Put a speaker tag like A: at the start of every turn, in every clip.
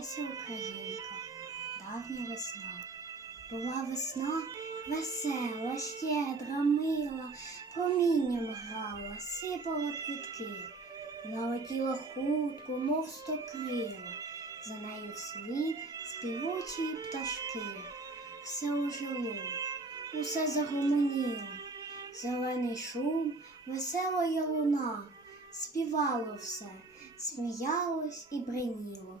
A: Леся Українка, давня весна. Була весна весела, щедра, мила, промінням грала, сипала квітки. Вона летіла хутко, мов сто крила, за нею вслід співучі пташки. Все ожило, усе загомоніло, зелений шум, весела луна, співало все, сміялось і бриніло,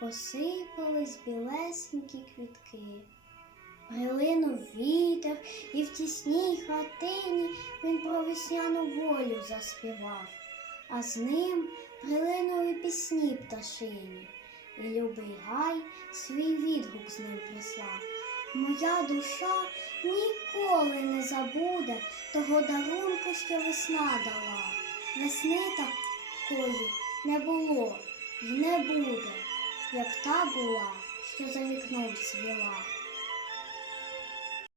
A: посипались білесенькі квітки. Прилинув вітер, і в тісній хатині він про весняну волю заспівав, а з ним прилинули пісні пташині, і любий гай свій відгук з ним прислав. Моя душа ніколи не забуде того дарунку, що весна дала. Весни такої не було і не буде, як та була, що за вікном цвіла.